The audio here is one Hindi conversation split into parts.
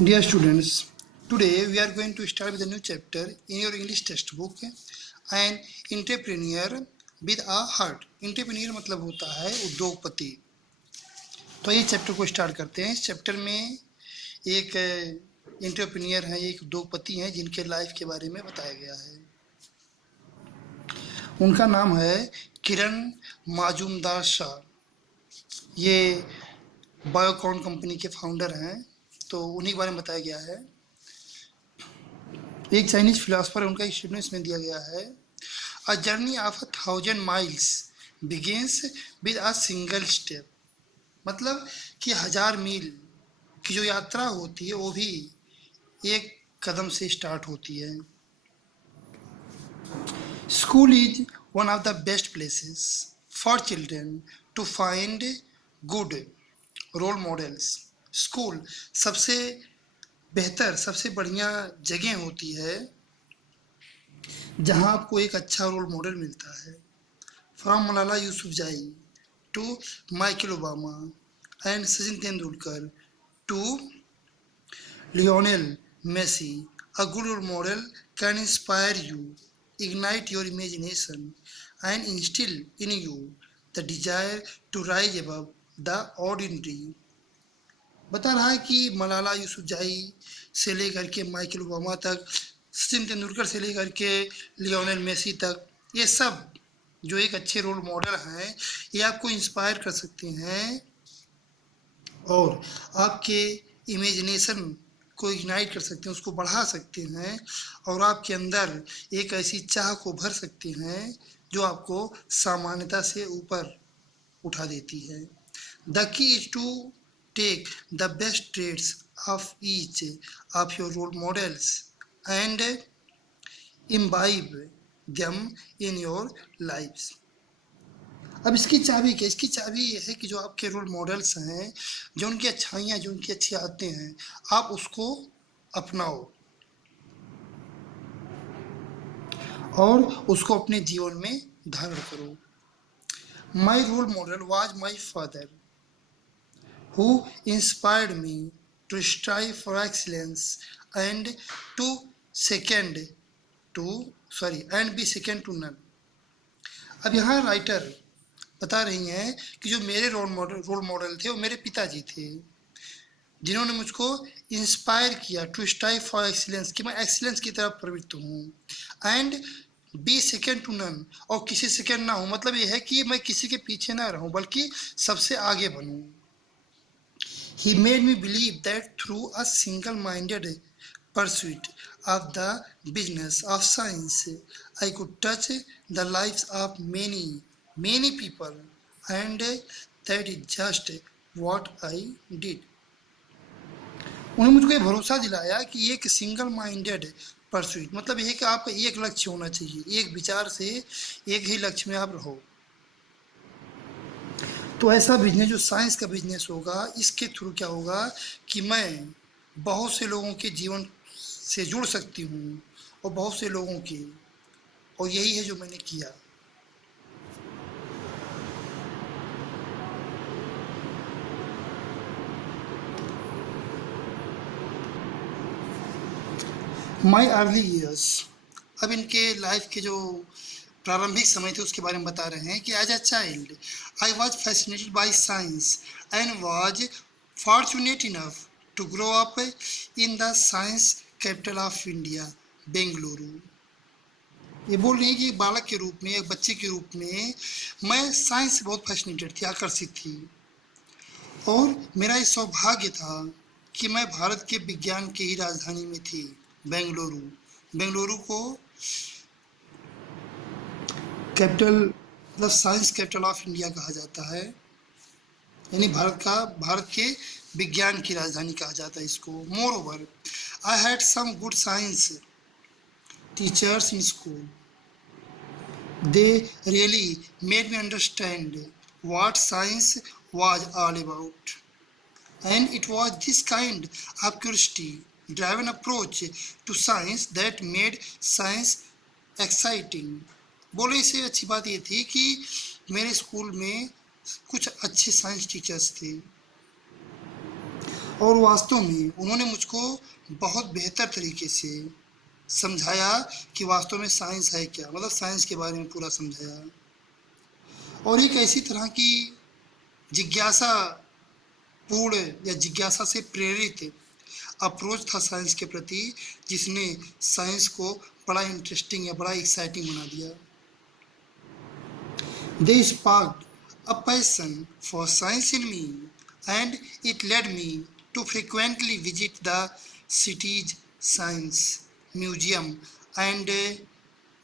Dear students, today we are going to start with a new chapter in your English textbook, an entrepreneur with a heart. Entrepreneur मतलब होता है उद्योगपति। तो ये चैप्टर को स्टार्ट करते हैं। इस चैप्टर में एक एंटरप्रेन्योर हैं, एक उद्योगपति हैं जिनके लाइफ के बारे में बताया गया है। उनका नाम है किरण माजुमदार शाह। ये बायोकॉन कंपनी के फाउंडर हैं, तो उन्हीं के बारे में बताया गया है। एक चाइनीज फिलोसफर है, उनका एक स्टेटमेंट इसमें दिया गया है, a journey of 1000 miles begins with a single step. मतलब कि 1000 मील की जो यात्रा होती है वो भी एक कदम से स्टार्ट होती है। School is one of the best places for children to find good role models. School सबसे बेहतर, सबसे बढ़िया जगह होती है जहां आपको एक अच्छा रोल मॉडल मिलता है। From Malala Yousafzai to Michael Obama and Sachin Tendulkar to Lionel Messi, a good role model can inspire you, ignite your imagination, and instill in you the desire to rise above the ordinary। बता रहा है कि मलाला यूसुफजाई से लेकर के माइकल ओबामा तक, सचिन तेंदुलकर से लेकर के लियोनेल मेसी तक, ये सब जो एक अच्छे रोल मॉडल हैं, ये आपको इंस्पायर कर सकते हैं और आपके इमेजिनेशन को इग्नाइट कर सकते हैं, उसको बढ़ा सकते हैं और आपके अंदर एक ऐसी चाह को भर सकते हैं जो आपको सामान्यता से ऊपर उठा देती है। The key is to take the best traits of each of your role models and imbibe them in your lives। अब इसकी चाबी क्या? इसकी चाबी ये है कि जो आपके रोल मॉडल्स हैं, जो उनकी अच्छाइयाँ, जो उनकी अच्छी आदतें हैं, आप उसको अपनाओ और उसको अपने जीवन में धारण करो। My role model was my father who inspired me to strive for excellence and be second to none। अब यहाँ राइटर बता रही हैं कि जो मेरे रोल मॉडल थे वो मेरे पिताजी थे, जिन्होंने मुझको इंस्पायर किया टू स्ट्राइव फॉर एक्सीलेंस, कि मैं एक्सीलेंस की तरफ प्रवृत्त हूँ, and be second to none, और किसी सेकेंड ना हूँ। मतलब ये है कि मैं किसी के पीछे ना रहूँ बल्कि सबसे आगे बनूँ। He made me believe that through a single-minded pursuit of the business of science, I could touch the lives of many people, and that is just what I did। उन्होंने मुझको ये भरोसा दिलाया कि एक सिंगल माइंडेड परस्यूट, मतलब ये कि आपका एक लक्ष्य होना चाहिए, एक विचार से एक ही लक्ष्य में आप रहो। तो ऐसा बिजनेस जो साइंस का बिजनेस होगा, इसके थ्रू क्या होगा कि मैं बहुत से लोगों के जीवन से जुड़ सकती हूँ और बहुत से लोगों के, और यही है जो मैंने किया। माई अर्ली ईयर्स, अब इनके लाइफ के जो प्रारंभिक समय थे उसके बारे में बता रहे हैं कि as a child I was fascinated by science and was fortunate enough to grow up in the science capital of India, Bengaluru. ये बोल रही है कि एक बालक के रूप में, एक बच्चे के रूप में मैं साइंस से बहुत फैसिनेटेड थी, आकर्षित थी, और मेरा ये सौभाग्य था कि मैं भारत के विज्ञान की ही राजधानी में थी, बेंगलुरु। बेंगलुरु को कैपिटल मतलब साइंस कैपिटल ऑफ इंडिया कहा जाता है, यानी भारत के विज्ञान की राजधानी कहा जाता है इसको। Moreover I had some good science teachers in school, they really made me understand what science was all about, and it was this kind of curiosity driven approach to science that made science exciting. बोले इससे अच्छी बात ये थी कि मेरे स्कूल में कुछ अच्छे साइंस टीचर्स थे और वास्तव में उन्होंने मुझको बहुत बेहतर तरीके से समझाया कि वास्तव में साइंस है क्या, मतलब साइंस के बारे में पूरा समझाया। और एक ऐसी तरह की जिज्ञासा पूर्ण या जिज्ञासा से प्रेरित अप्रोच था साइंस के प्रति, जिसने साइंस को बड़ा इंटरेस्टिंग या बड़ा एक्साइटिंग बना दिया। They sparked a passion for science in me, and it led me to frequently visit the city's science museum and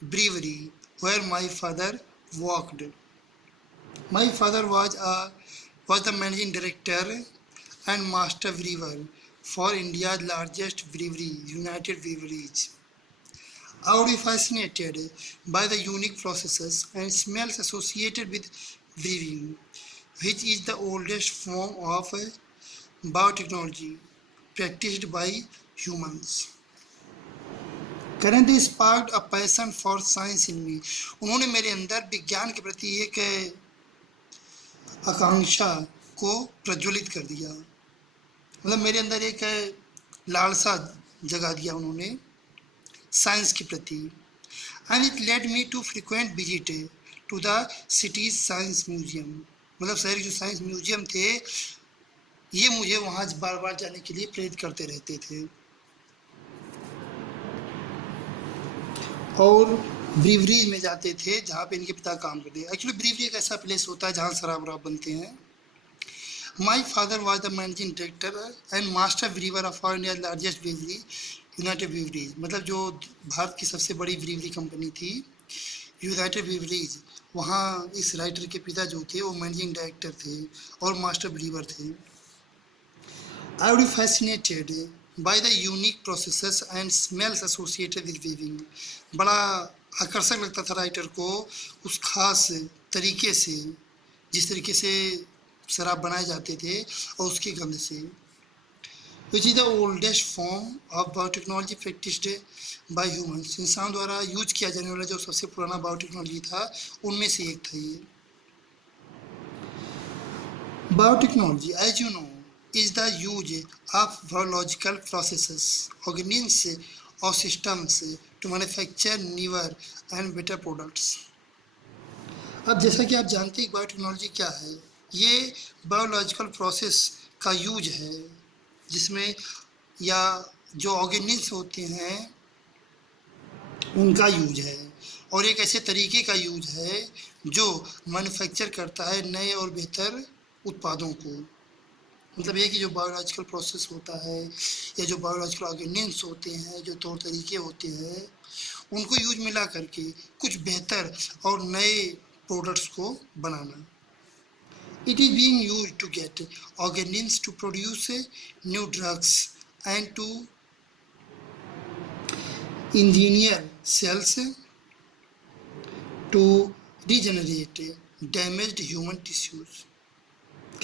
brewery where my father worked. My father was the managing director and master brewer for India's largest brewery, United Breweries. I would be fascinated by the unique processes and smells associated with brewing, which is the oldest form of biotechnology practiced by humans. Currently sparked a passion for science in me. उन्होंने मेरे अंदर विज्ञान के प्रति एक आकांक्षा को प्रज्वलित कर दिया, मतलब मेरे अंदर एक लालसा जगा दिया उन्होंने साइंस के प्रति। And it led me to frequent visit to the city's science museum, मतलब शहर के जो साइंस म्यूजियम थे ये मुझे वहाँ बार बार जाने के लिए प्रेरित करते रहते थे। और ब्रीवरीज में जाते थे जहाँ पे इनके पिता काम करते हैं। एक्चुअली ब्रीवरी एक ऐसा प्लेस होता है जहाँ शराब वराब बनते हैं। My father was the managing director and master brewer of India largest brewery United Breweries, मतलब जो भारत की सबसे बड़ी ब्रीवरी कंपनी थी यूनाइटेड ब्रीवरीज, वहाँ इस राइटर के पिता जो थे वो मैनेजिंग डायरेक्टर थे और मास्टर ब्रीवर थे। I would be fascinated by the unique processes and smells associated with briefing, बड़ा आकर्षक लगता था राइटर को उस खास तरीके से जिस तरीके से शराब बनाए जाते थे और उसकी गंध से। Which is the oldest form of biotechnology practised by humans, इंसान द्वारा यूज किया जाने वाला जो सबसे पुराना बायोटेक्नोलॉजी था उनमें से एक था ये। Biotechnology as you know is the use of biological processes, organisms or systems to manufacture newer and better products. अब जैसा कि आप जानते हैं बायोटेक्नोलॉजी क्या है, ये बायोलॉजिकल प्रोसेस का यूज है जिसमें या जो ऑर्गेनिज्म होते हैं उनका यूज है और एक ऐसे तरीके का यूज है जो मैन्युफैक्चर करता है नए और बेहतर उत्पादों को। मतलब ये कि जो बायोलॉजिकल प्रोसेस होता है या जो बायोलॉजिकल ऑर्गेनिज्म होते हैं, जो तौर तरीके होते हैं, उनको यूज मिला करके कुछ बेहतर और नए प्रोडक्ट्स को बनाना। It is being use to get organism to produce new drugs and to engineer cells to regenerate damaged human tissues.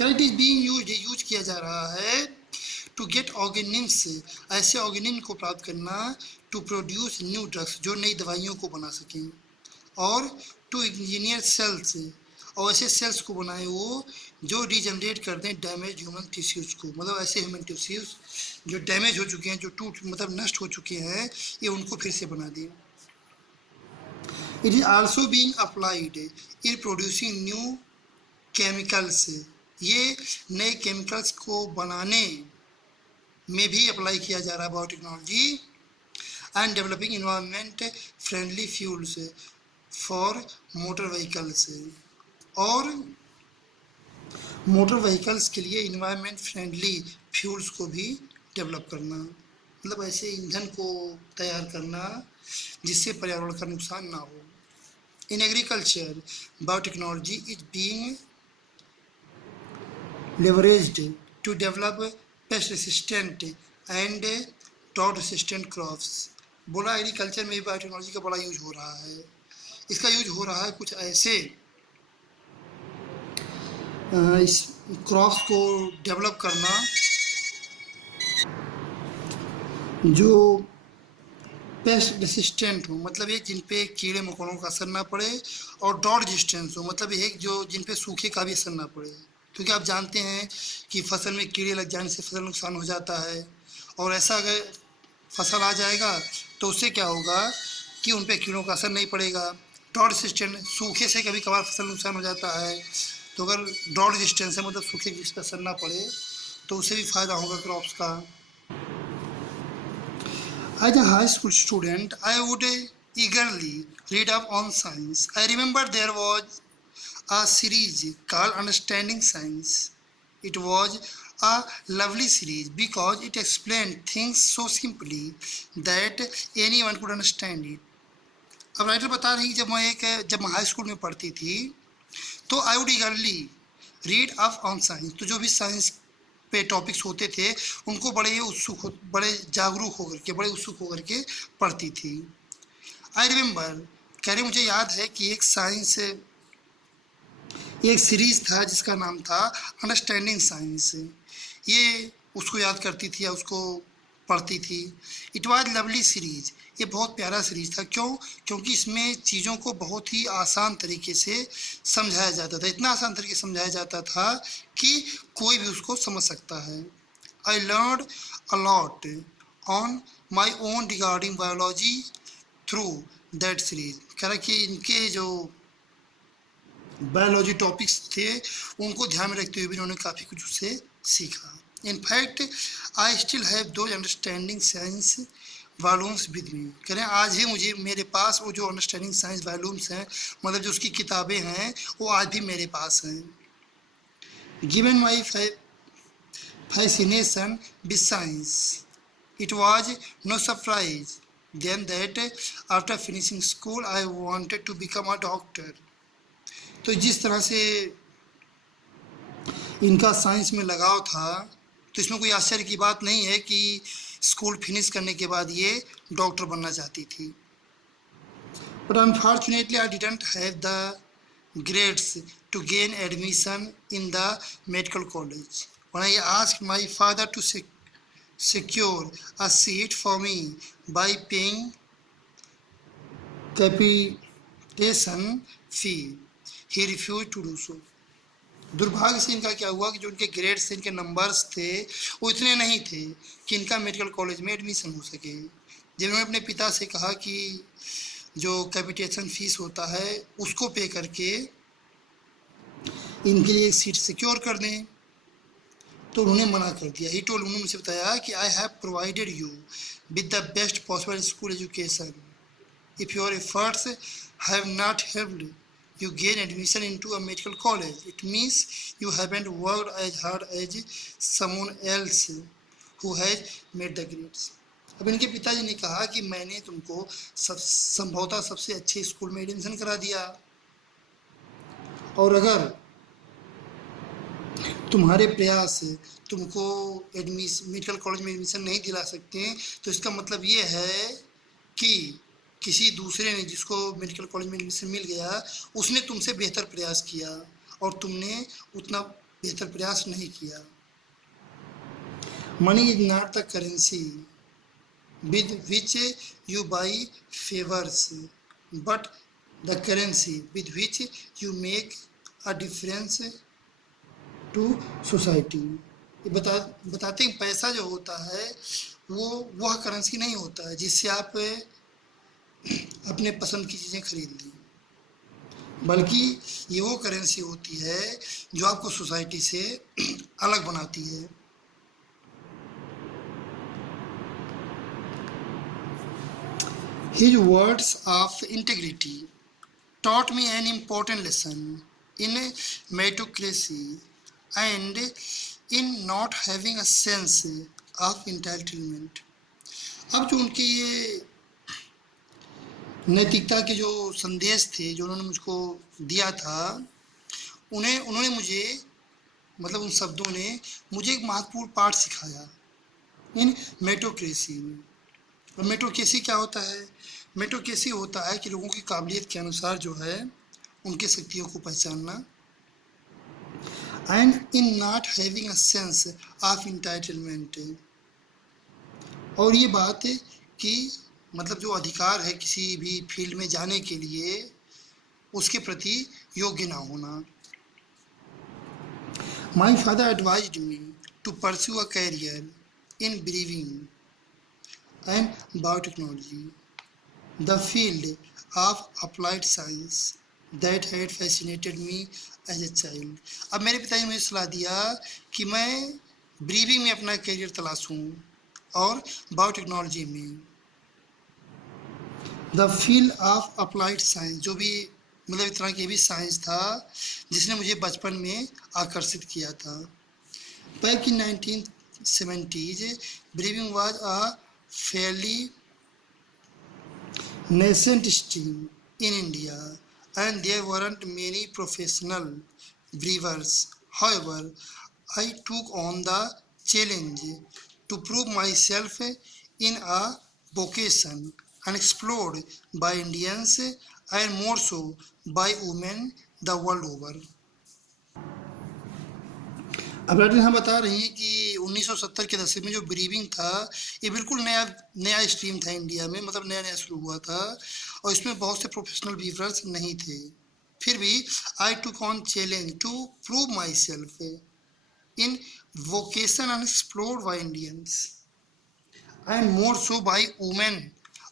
It is being use किया जा रहा है टू गेट ऑर्गेनिज्म, ऐसे ऑर्गेनिज्म को प्राप्त करना, टू प्रोड्यूस न्यू ड्रग्स जो नई दवाइयों को बना सकें, और टू इंजीनियर सेल्स और ऐसे सेल्स को बनाए वो जो रीजनरेट कर दें डैमेज ह्यूमन टिश्यूज़ को, मतलब ऐसे ह्यूमन टिश्यूज़ जो डैमेज हो चुके हैं, जो मतलब नष्ट हो चुके हैं, ये उनको फिर से बना दें। It is also being applied in producing new chemicals, ये नए केमिकल्स को बनाने में भी अप्लाई किया जा रहा है biotechnology. And developing environment friendly fuels for motor vehicles, और मोटर व्हीकल्स के लिए इन्वायरमेंट फ्रेंडली फ्यूल्स को भी डेवलप करना, मतलब ऐसे ईंधन को तैयार करना जिससे पर्यावरण का नुकसान ना हो। In agriculture biotechnology is being leveraged to develop pest resistant and drought resistant crops। बोला एग्रीकल्चर में भी बायोटेक्नोलॉजी का बड़ा यूज हो रहा है। इसका यूज हो रहा है कुछ ऐसे इस क्रॉप्स को डेवलप करना जो पेस्ट रेसिस्टेंट हो, मतलब ये जिन पे कीड़े मकोड़ों का असर ना पड़े, और ड्रॉट रेजिस्टेंस हो, मतलब ये जो जिन पे सूखे का भी असर ना पड़े। क्योंकि आप जानते हैं कि फसल में कीड़े लग जाने से फसल नुकसान हो जाता है, और ऐसा अगर फसल आ जाएगा तो उससे क्या होगा कि उन पे कीड़ों का असर नहीं पड़ेगा। ड्रॉट रेजिस्टेंट, सूखे से कभी कभार फसल नुकसान हो जाता है, तो अगर ड्रॉट रेजिस्टेंस है मतलब सूखे की असर ना पड़े तो उससे भी फ़ायदा होगा क्रॉप्स का। As a high school student, I would eagerly read up on science. I remember there was a series called Understanding Science. It was a lovely series because it explained things so simply that anyone could understand it. अब राइटर बता रही जब मैं हाई स्कूल में पढ़ती थी तो I would ईगरली read up on science, तो जो भी साइंस पे टॉपिक्स होते थे उनको बड़े जागरूक होकर के, बड़े उत्सुक होकर के पढ़ती थी। आई रिमेंबर, कह रही मुझे याद है कि एक सीरीज़ था जिसका नाम था अंडरस्टैंडिंग साइंस। ये उसको याद करती थी या उसको पढ़ती थी। इट वाज लवली सीरीज़, ये बहुत प्यारा सीरीज़ था। क्यों? क्योंकि इसमें चीज़ों को बहुत ही आसान तरीके से समझाया जाता था, इतना आसान तरीके से समझाया जाता था कि कोई भी उसको समझ सकता है। I learn a lot on my own regarding biology through that series. कह रहा कि इनके जो बायोलॉजी टॉपिक्स थे उनको ध्यान में रखते हुए भी उन्होंने काफ़ी कुछ उससे सीखा। In fact I still have those understanding science volumes with me. कह रहे हैं आज भी मुझे मेरे पास वो जो अंडरस्टैंडिंग साइंस वॉल्यूम्स हैं, मतलब जो उसकी किताबें हैं, वो आज भी मेरे पास हैं। Given my fascination with science, it was no surprise then that after finishing school I wanted to become a doctor. तो जिस तरह से इनका साइंस में लगाव था तो इसमें कोई आश्चर्य की बात नहीं है कि स्कूल फिनिश करने के बाद ये डॉक्टर बनना चाहती थी। But unfortunately I didn't have the grades to gain admission in the medical college. When I asked my father to secure a seat for me by paying capitation fee, he refused to do so. दुर्भाग्य से इनका क्या हुआ कि जो इनके ग्रेड्स थे, इनके नंबर्स थे, वो इतने नहीं थे कि इनका मेडिकल कॉलेज में एडमिशन हो सके। जब उन्होंने अपने पिता से कहा कि जो कैपिटेशन फीस होता है उसको पे करके इनके लिए एक सीट सिक्योर कर दें, तो उन्होंने मना कर दिया। ही टोल्ड, उन्होंने मुझे बताया कि I have provided you with the best possible school education. If your efforts have not helped you gain admission into a medical college, it means you haven't worked as hard as someone else who has made the grades. अब इनके पिताजी ने कहा कि मैंने तुमको संभवतः सबसे अच्छे स्कूल में एडमिशन करा दिया, और अगर तुम्हारे प्रयास तुमको मेडिकल कॉलेज में एडमिशन नहीं दिला सकते तो इसका मतलब ये है कि किसी दूसरे ने, जिसको मेडिकल कॉलेज में एडमिशन मिल गया, उसने तुमसे बेहतर प्रयास किया और तुमने उतना बेहतर प्रयास नहीं किया। Money is not the currency with which you buy favours but the currency with which you make a difference to society. बताते हैं पैसा जो होता है वो वह करेंसी नहीं होता है जिससे आप अपने पसंद की चीज़ें खरीद ली, बल्कि ये वो करेंसी होती है जो आपको सोसाइटी से अलग बनाती है। His words of integrity taught me an important lesson in meritocracy and in not having a sense of entitlement. अब जो उनके ये नैतिकता के जो संदेश थे जो उन्होंने मुझको दिया था, उन्होंने मुझे, मतलब उन शब्दों ने मुझे एक महत्वपूर्ण पाठ सिखाया इन मेरिटोक्रेसी में। और मेरिटोक्रेसी क्या होता है? मेरिटोक्रेसी होता है कि लोगों की काबिलियत के अनुसार जो है उनके शक्तियों को पहचानना, and in not having a sense of entitlement. और ये बात है कि मतलब जो अधिकार है किसी भी फील्ड में जाने के लिए, उसके प्रति योग्य ना होना। My father advised me to pursue a career in brewing and biotechnology, the field of applied science that had fascinated me as a child. अब मेरे पिताजी ने मुझे सलाह दिया कि मैं ब्रीविंग में अपना करियर तलाशूं और बायोटेक्नोलॉजी में, the field of applied science, जो भी मतलब एक तरह की भी साइंस था जिसने मुझे बचपन में आकर्षित किया था. Back in 1970s, brewing was a fairly nascent stream in India, and there weren't many professional brewers. However, I took on the challenge to prove myself in a vocation unexplored by Indians and more so by women the world over. अब राइटर हम बता रही हैं कि 1970 के दशक में जो ब्रीविंग था ये बिल्कुल नया नया स्ट्रीम था इंडिया में, मतलब नया नया शुरू हुआ था और इसमें बहुत से प्रोफेशनल ब्रीवर्स नहीं थे. फिर भी I took on challenge to prove myself in vocation unexplored by Indians and more so by women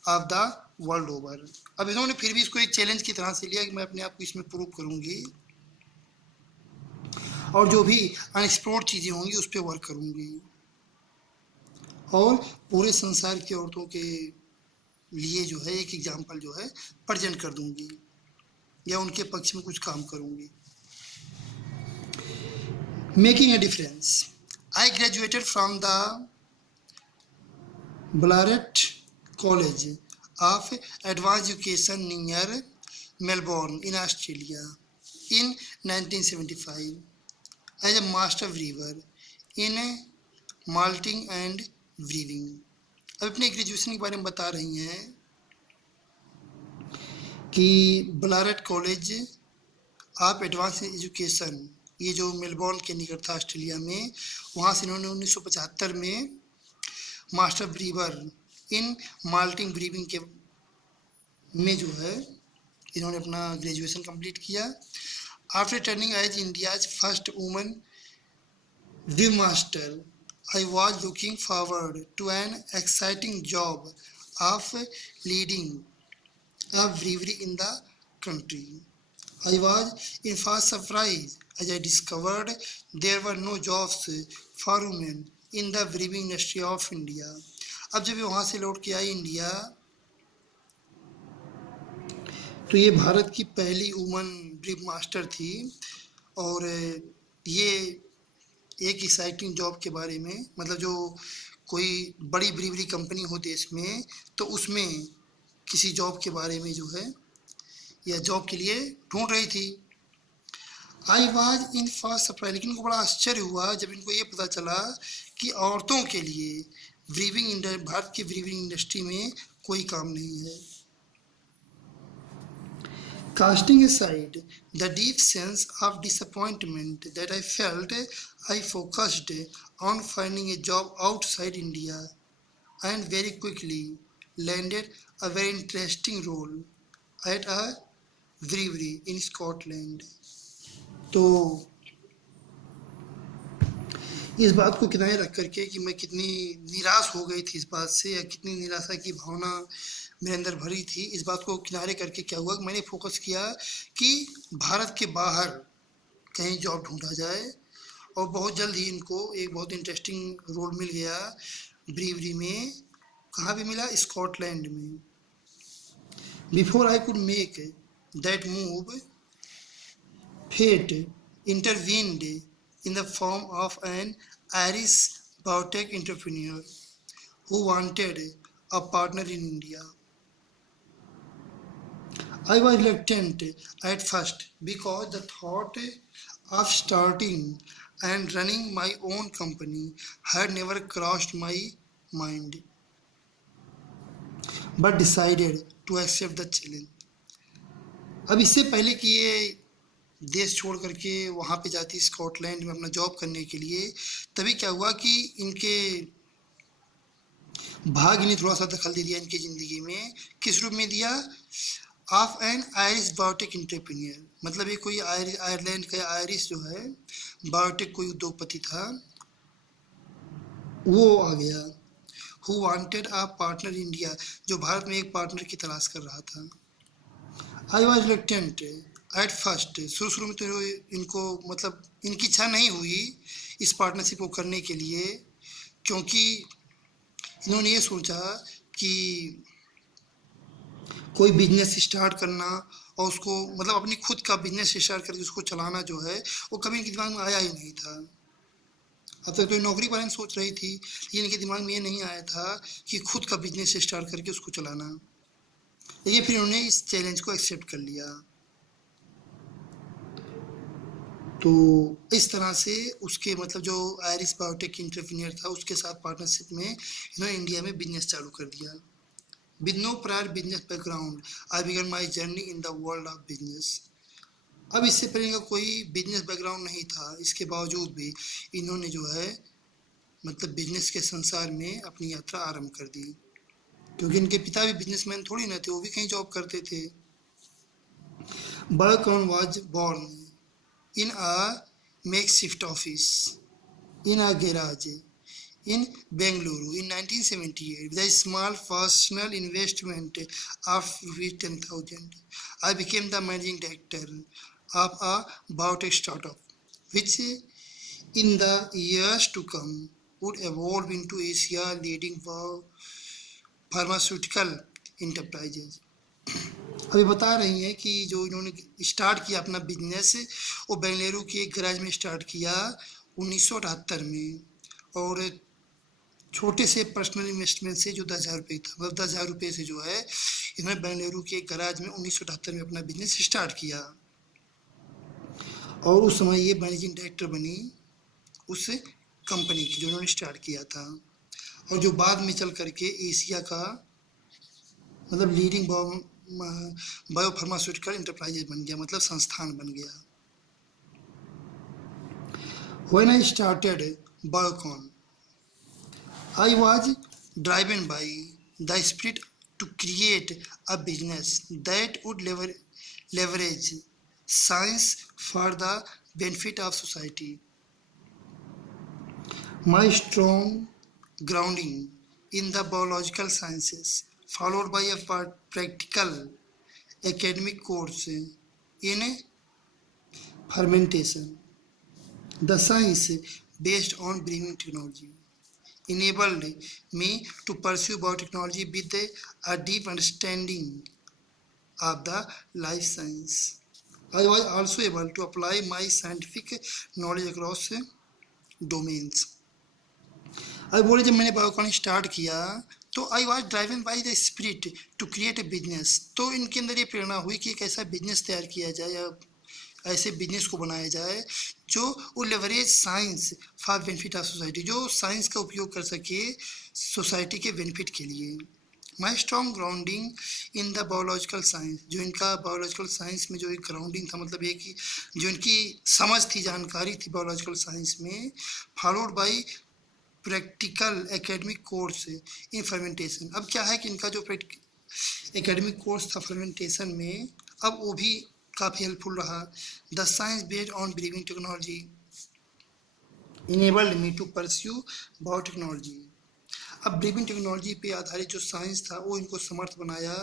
of the world over. अब इन्होंने फिर भी इसको एक चैलेंज की तरह से लिया कि मैं अपने आप को इसमें प्रूव करूंगी और जो भी अनएक्सप्लोर्ड चीज़ें होंगी उस पर वर्क करूंगी और पूरे संसार की औरतों के लिए जो है एक एग्जाम्पल जो है प्रेजेंट कर दूंगी या उनके पक्ष में कुछ काम करूंगी. Making a difference. I graduated from the Ballarat college of advance education near Melbourne in Australia in 1975 as a master brewer in malting and brewing. अब अपने ग्रेजुएशन के बारे में बता रही हैं कि ब्लारेट कॉलेज ऑफ एडवांस एजुकेशन, ये जो मेलबोर्न के निकट था ऑस्ट्रेलिया में, वहाँ से इन्होंने 1975 में मास्टर ब्रीवर इन माल्टिंग ब्रीविंग के में जो है इन्होंने अपना ग्रेजुएशन कंप्लीट किया. After turning as India's first woman brewmaster, I was looking forward to an exciting job of leading a brewery in the country. I was in first surprise as I discovered there were no jobs for women in the brewing industry of India. अब जब वहाँ से लौट के आई इंडिया तो ये भारत की पहली वुमन ब्रीव मास्टर थी और ये एक एक्साइटिंग जॉब के बारे में, मतलब जो कोई बड़ी ब्रीवरी कंपनी हो देश में तो उसमें किसी जॉब के बारे में जो है या जॉब के लिए ढूंढ रही थी. I was in first surprise, लेकिन इनको बड़ा आश्चर्य हुआ जब इनको ये पता चला कि औरतों के लिए भारत की ब्रीविंग इंडस्ट्री में कोई काम नहीं है. Casting aside the deep sense of disappointment that I felt, I focused on finding a job outside India and very quickly landed a very interesting role at a brewery in Scotland. तो इस बात को किनारे रख करके कि मैं कितनी निराश हो गई थी इस बात से या कितनी निराशा की भावना मेरे अंदर भरी थी, इस बात को किनारे करके क्या हुआ कि मैंने फोकस किया कि भारत के बाहर कहीं जॉब ढूंढा जाए और बहुत जल्द ही इनको एक बहुत इंटरेस्टिंग रोल मिल गया ब्रीवरी में. कहाँ भी मिला? स्कॉटलैंड में. Before I could make that move, fate intervened in the form of an Irish biotech entrepreneur who wanted a partner in India. I was reluctant at first because the thought of starting and running my own company had never crossed my mind, but decided to accept the challenge. अब इससे पहले कि ये देश छोड़ करके वहाँ पे जाती स्कॉटलैंड में अपना जॉब करने के लिए, तभी क्या हुआ कि इनके भाग्य ने थोड़ा सा दखल दे दिया इनकी ज़िंदगी में. किस रूप में दिया? Of N Irish biotech entrepreneur, मतलब ये कोई आयरलैंड का आयरिश जो है बायोटेक कोई उद्योगपति था, वो आ गया। Who wanted a partner India, जो भारत में एक पार्टनर की तलाश कर रहा था। I was reluctant at first, शुरू में तो इनको मतलब इनकी इच्छा नहीं हुई इस पार्टनरशिप को करने के लिए, क्योंकि इन्होंने ये सोचा कि कोई बिजनेस स्टार्ट करना और उसको मतलब अपनी खुद का बिजनेस स्टार्ट करके उसको चलाना जो है वो कभी इनके दिमाग में आया ही नहीं था। अब तक तो ये नौकरी बारे में सोच रही थी, लेकिन इनके दिमाग में ये नहीं आया था कि खुद का बिजनेस स्टार्ट करके उसको चलाना। लेकिन फिर उन्होंने इस चैलेंज को एक्सेप्ट कर लिया। तो इस तरह से उसके मतलब जो आयरिश बायोटेक एंटरप्रेन्योर था उसके साथ पार्टनरशिप में इन्होंने इंडिया में बिजनेस चालू कर दिया। With no prior business background I began my journey in the world of business. अब इससे पहले इनका कोई बिजनेस बैकग्राउंड नहीं था, इसके बावजूद भी इन्होंने जो है मतलब बिजनेस के संसार में अपनी यात्रा आरंभ कर दी, क्योंकि इनके पिता भी बिजनेसमैन थोड़ी ना थे, वो भी कहीं जॉब करते थे। Biocon was born in a makeshift office in a garage in Bengaluru in 1978 with a small personal investment of ₹10,000. I became the managing director of a biotech startup, which in the years to come would evolve into Asia's leading pharmaceutical enterprises. अभी बता रही हैं कि जो इन्होंने स्टार्ट किया अपना बिजनेस वो बेंगलुरु के एक गैराज में स्टार्ट किया 1978 में, और छोटे से पर्सनल इन्वेस्टमेंट से जो 10,000 रुपये था, मतलब 10,000 रुपये से जो है इन्होंने बेंगलुरु के एक गैराज में 1978 में अपना बिजनेस स्टार्ट किया, और उस समय ये मैनेजिंग डायरेक्टर बनी उस कंपनी की जो उन्होंने स्टार्ट किया था, और जो बाद में चल करके एशिया का मतलब लीडिंग बायोफार्मास्यूटिकल इंटरप्राइजेज बन गया, मतलब संस्थान बन गया। When I started Biocon, I was driven by the spirit to create a business that would leverage science for the benefit of society. My strong grounding in the biological sciences, followed by a practical academic course in fermentation. The science based on breeding technology enabled me to pursue biotechnology with a deep understanding of the life science. I was also able to apply my scientific knowledge across domains. अब बोले जब मैंने बायोकॉन स्टार्ट किया तो I was driven by the spirit to create a business, तो इनके अंदर ये प्रेरणा हुई कि एक ऐसा बिजनेस तैयार किया जाए या ऐसे बिजनेस को बनाया जाए जो वो leverage science for benefit of society, जो साइंस का उपयोग कर सके सोसाइटी के बेनिफिट के लिए। My strong grounding in the biological science, जो इनका बायोलॉजिकल साइंस में जो एक ग्राउंडिंग था, मतलब ये कि जो इनकी समझ थी, जानकारी थी बायोलॉजिकल साइंस में, followed by practical academic course in fermentation. अब क्या है कि इनका जो एकेडमिक कोर्स था फर्मेंटेशन में, अब वो भी काफ़ी हेल्पफुल रहा। The science based on brewing technology enabled me to pursue biotechnology. अब ब्रीविंग टेक्नोलॉजी पे आधारित जो साइंस था वो इनको समर्थ बनाया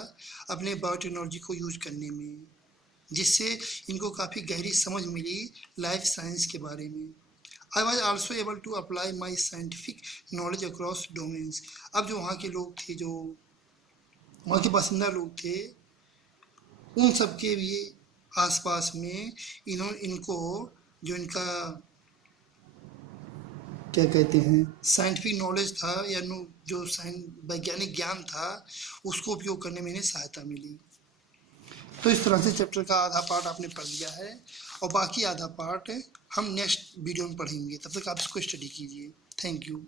अपने बायोटेक्नोलॉजी को यूज करने में, जिससे इनको काफ़ी गहरी समझ मिली लाइफ साइंस के बारे में। I was also able to apply my scientific knowledge across domains. अब जो वहाँ के लोग थे, जो वहाँ के बासिंदा लोग थे, उन सब के भी आसपास में इनको जो इनका क्या कहते हैं साइंटिफिक नॉलेज था या जो वैज्ञानिक ज्ञान था उसको उपयोग करने में इन्हें सहायता मिली। तो इस तरह से चैप्टर का आधा पार्ट आपने पढ़ लिया है और बाकी आधा पार्ट हम नेक्स्ट वीडियो में पढ़ेंगे। तब तक आप इसको स्टडी कीजिए। Thank you.